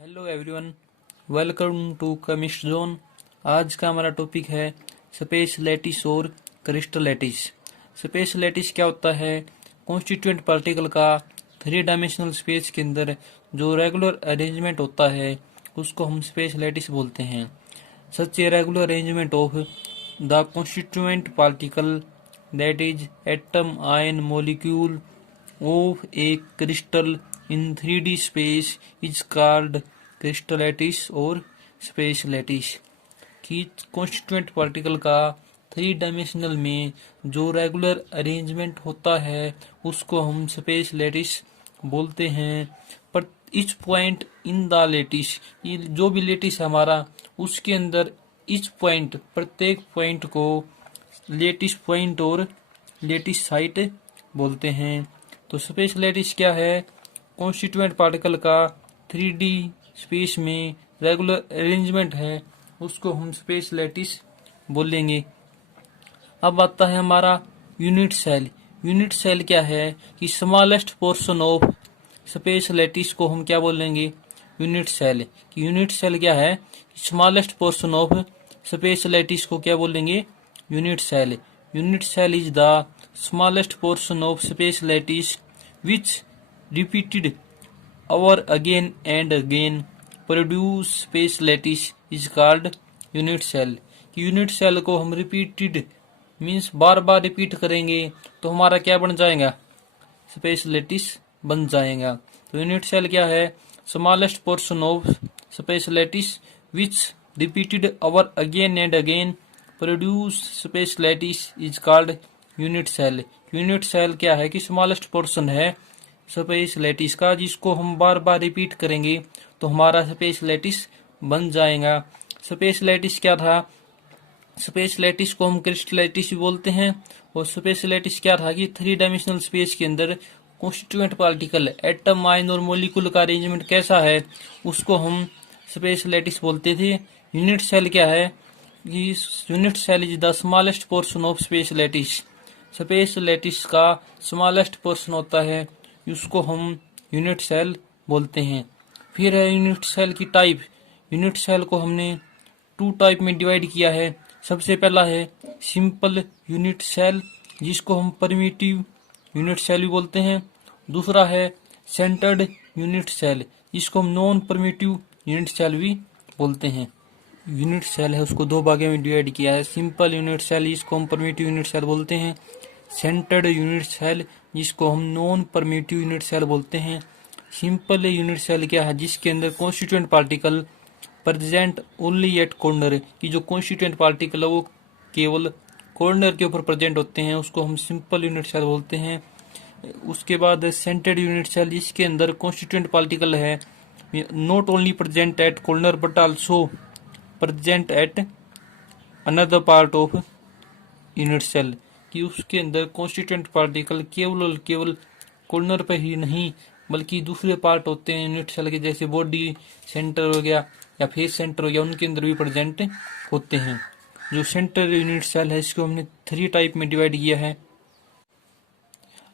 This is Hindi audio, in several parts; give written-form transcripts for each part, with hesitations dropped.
Hello everyone, welcome to Chemist Zone. आज का हमारा टॉपिक है स्पेस लैटिस और क्रिस्टल लैटिस। स्पेस लैटिस क्या होता है? कॉन्स्टिट्यूएंट पार्टिकल का थ्री डायमेंशनल स्पेस के अंदर जो रेगुलर अरेंजमेंट होता है उसको हम स्पेस लैटिस बोलते हैं। Such a regular arrangement of the constituent particle that is atom ion molecule of a crystal in 3D space is called crystal lattice और space lattice। कि कॉन्स्टिट्यूएंट पार्टिकल का थ्री डायमेंशनल में जो रेगुलर अरेंजमेंट होता है उसको हम स्पेस लैटिस बोलते हैं। पर each point in the lattice, ये जो भी लैटिस हमारा उसके अंदर इच पॉइंट, प्रत्येक पॉइंट को लैटिस पॉइंट और लैटिस साइट बोलते हैं। तो स्पेस लैटिस क्या है? कॉन्स्टिट्यूएंट पार्टिकल का 3D स्पेस में रेगुलर अरेंजमेंट है, उसको हम स्पेस लैटिस बोलेंगे। अब आता है हमारा यूनिट सेल। यूनिट सेल क्या है कि smallest portion of space lattice को हम क्या बोलेंगे? Unit cell. कि यूनिट सेल क्या है? Smallest portion of space lattice को क्या बोलेंगे? Unit cell. Unit cell is the smallest portion of space lattice which repeated over again and again produce space lattice is called unit cell। Unit cell को हम रिपीटेड मीन्स बार बार रिपीट करेंगे तो हमारा क्या बन जाएगा? स्पेस लैटिस बन जाएगा। तो यूनिट सेल क्या है? Smallest portion of space lattice which repeated over again and again produce space lattice is called unit cell. Unit cell क्या है कि स्मॉलेस्ट पोर्शन है स्पेस लैटिस का, जिसको हम बार बार रिपीट करेंगे तो हमारा स्पेस लैटिस बन जाएगा। स्पेस लैटिस क्या था? स्पेस लैटिस को हम क्रिस्टल लैटिस भी बोलते हैं। और स्पेस लैटिस क्या था कि थ्री डायमेंशनल स्पेस के अंदर कॉन्स्टिट्यूएंट पार्टिकल, एटम, आयन और मोलिक्यूल का अरेंजमेंट कैसा है उसको हम स्पेस लैटिस बोलते थे। यूनिट सेल क्या है? Unit cell is the smallest portion of space lattice. Space lattice का स्मॉलेस्ट पोर्शन होता है, उसको हम यूनिट सेल बोलते हैं। फिर है यूनिट सेल की टाइप। यूनिट सेल को हमने टू टाइप में डिवाइड किया है। सबसे पहला है सिंपल यूनिट सेल, जिसको हम प्रिमिटिव यूनिट सेल भी बोलते हैं। दूसरा है सेंटर्ड यूनिट सेल, जिसको हम नॉन प्रिमिटिव यूनिट सेल भी बोलते हैं। यूनिट सेल है उसको दो भागों में डिवाइड किया है। सिंपल यूनिट सेल जिसको हम परमिटिव यूनिट सेल बोलते हैं, सेंटर्ड यूनिट सेल जिसको हम नॉन परमिटिव यूनिट सेल बोलते हैं। सिंपल यूनिट सेल क्या है? जिसके अंदर constituent particle present only at corner, की जो कॉन्स्टिट्यूएंट पार्टिकल है वो केवल कॉर्नर के ऊपर प्रेजेंट होते हैं, उसको हम सिंपल यूनिट सेल बोलते हैं। उसके बाद सेंटर्ड यूनिट सेल, जिसके अंदर कॉन्स्टिट्यूएंट पार्टिकल है not only present at corner but also present at another part of unit cell, कि उसके अंदर कॉन्स्टिट्यूएंट पार्टिकल केवल कॉर्नर पे ही नहीं बल्कि दूसरे पार्ट होते हैं यूनिट सेल के, जैसे बॉडी सेंटर हो गया या फेस सेंटर हो गया, उनके अंदर भी प्रेजेंट होते हैं। जो सेंटर यूनिट सेल है इसको हमने थ्री टाइप में डिवाइड किया है।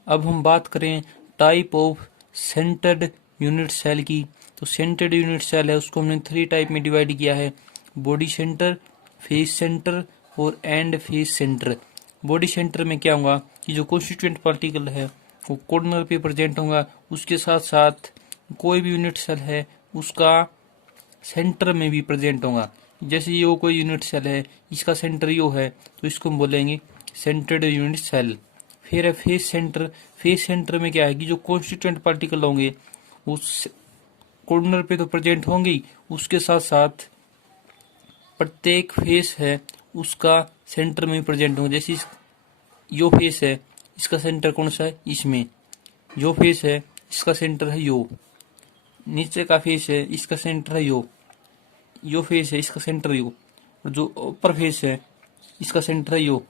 अब हम बात करें type of centred unit cell की, तो सेंटर्ड यूनिट सेल है उसको हमने थ्री टाइप में डिवाइड किया है। बॉडी सेंटर, फेस सेंटर और and face centre. Body centre में क्या होगा कि जो कॉन्स्टिट्यूएंट पार्टिकल है वो कॉर्नर पे प्रेजेंट होगा, उसके साथ साथ कोई भी यूनिट सेल है उसका सेंटर में भी प्रेजेंट होगा। जैसे ये कोई यूनिट सेल है, इसका सेंटर यो है तो इसको हम बोलेंगे सेंटर्ड यूनिट सेल। फिर है फेस सेंटर। फेस सेंटर में क्या है कि जो कॉन्स्टिट्यूएंट पार्टिकल होंगे उस कॉर्नर पे तो प्रेजेंट होंगे ही, उसके साथ साथ प्रत्येक फेस है उसका सेंटर में प्रेजेंट होंगे। जैसे यो फेस है, इसका सेंटर कौन सा है? इसमें। जो फेस है इसका सेंटर है यो। नीचे का फेस है इसका सेंटर है यो। यो फेस है इसका सेंटर यो। और जो ऊपर फेस है इसका सेंटर है यो।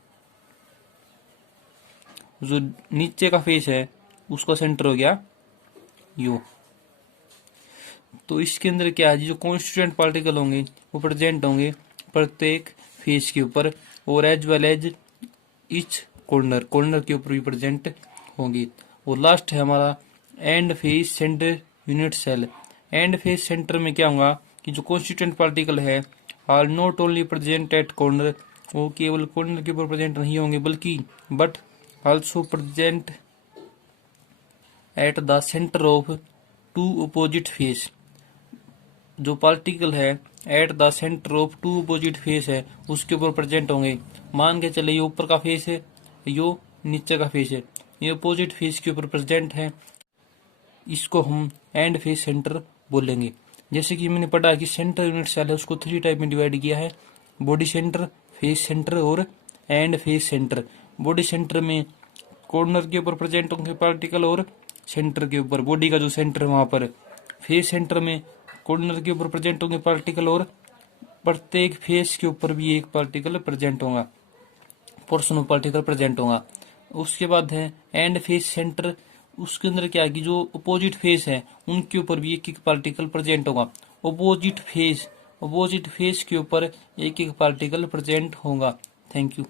जो नीचे का फेस है उसका सेंटर हो गया यो। तो इसके अंदर क्या है, जो कॉन्स्टिट्यूएंट पार्टिकल होंगे वो प्रेजेंट होंगे प्रत्येक फेस के ऊपर और as well as each corner के ऊपर भी प्रेजेंट होंगे। और लास्ट है हमारा and face centre unit cell. And face centre में क्या होगा कि जो कॉन्स्टिट्यूएंट पार्टिकल है are not only present at corner, वो केवल कॉर्नर के ऊपर प्रेजेंट नहीं होंगे बल्कि but also present at the centre of two opposite face. जो पार्टिकल है at the centre of two opposite face है उसके ऊपर प्रेजेंट होंगे। मान के चले ये ऊपर का फेस है, यो नीचे का फेस है, ये अपोजिट फेस के ऊपर प्रेजेंट है, इसको हम एंड फेस सेंटर बोलेंगे। जैसे कि मैंने पढ़ा कि सेंटर यूनिट सेल है उसको 3 टाइप में डिवाइड किया है, बॉडी सेंटर, फेस सेंटर और and face centre. Body centre में कॉर्नर के ऊपर प्रेजेंट होंगे पार्टिकल और सेंटर के ऊपर, बॉडी का जो सेंटर है वहां पर। फेस सेंटर में कॉर्नर के ऊपर प्रेजेंट होंगे पार्टिकल और प्रत्येक फेस के ऊपर भी एक पार्टिकल प्रेजेंट होगा, पोर्शन ऑफ पार्टिकल प्रेजेंट होगा। उसके बाद है एंड फेस सेंटर, उसके अंदर क्या है कि जो अपोजिट फेस है उनके ऊपर भी एक एक पार्टिकल प्रेजेंट होगा। अपोजिट फेस के ऊपर एक एक पार्टिकल प्रेजेंट होगा। Thank you.